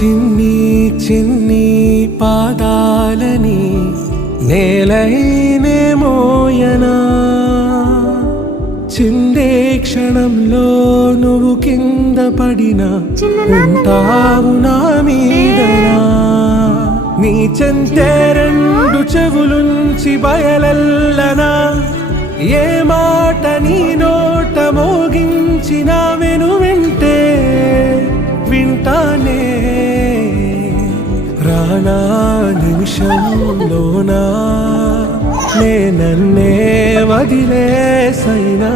చిన్ని చిన్ని పాదాలని నేలైనే మోయనా చిందే క్షణంలో నువ్వు కింద పడినా ఉంటావు నా మీదనా నీ చెంతే రెండు చెవులుంచి బయలెల్లనా ఏ మాట నీ నోట మోగించిన వెను వింటే వింటానే రానా నిమిషంలోనా నే నన్నే వదిలేసైనా